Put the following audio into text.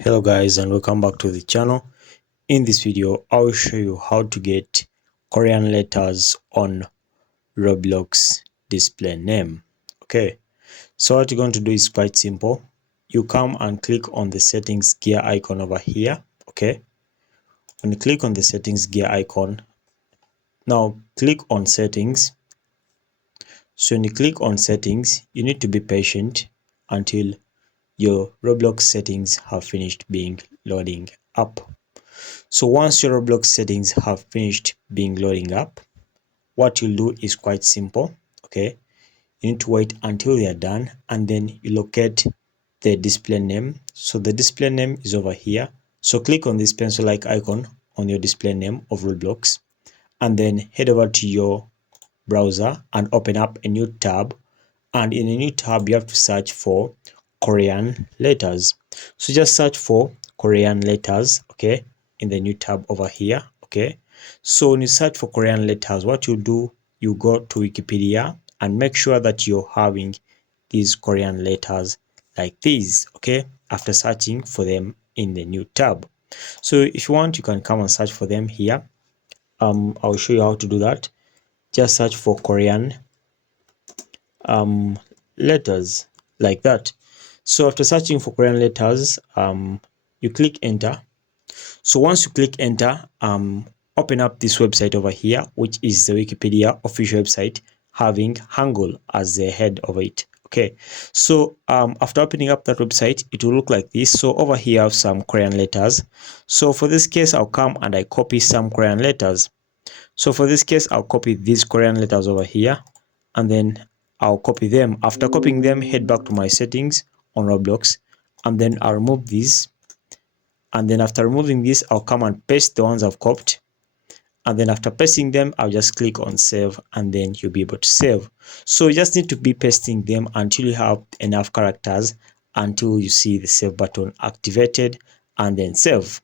Hello guys, and welcome back to the channel. In this video I will show you how to get Korean letters on Roblox display name. Okay, so what you're going to do is quite simple. You come and click on the settings gear icon over here. Okay, when you click on the settings gear icon, now click on settings. So when you click on settings, you need to be patient until your Roblox settings have finished being loading up. So once your Roblox settings have finished being loading up, what you'll do is quite simple. Okay, you need to wait until they are done, and then you locate the display name. So the display name is over here. So click on this pencil-like icon on your display name of Roblox, and then head over to your browser and open up a new tab. And in a new tab, you have to search for Korean letters. So just search for Korean letters, okay, in the new tab over here. Okay, so when you search for Korean letters, what you do, you go to Wikipedia and make sure that you're having these Korean letters like these. Okay, after searching for them in the new tab. So if you want, you can come and search for them here. I'll show you how to do that. Just search for Korean letters like that. So after searching for Korean letters, you click enter. So once you click enter, open up this website over here, which is the Wikipedia official website, having Hangul as the head of it. Okay, so after opening up that website, it will look like this. So over here I have some Korean letters. So for this case, I'll come and I copy some Korean letters. So for this case, I'll copy these Korean letters over here, and then I'll copy them. After copying them, head back to my settings on Roblox, and then I'll remove these. And then after removing this, I'll come and paste the ones I've copied. And then after pasting them, I'll just click on save, and then you'll be able to save. So you just need to be pasting them until you have enough characters, until you see the save button activated, and then save.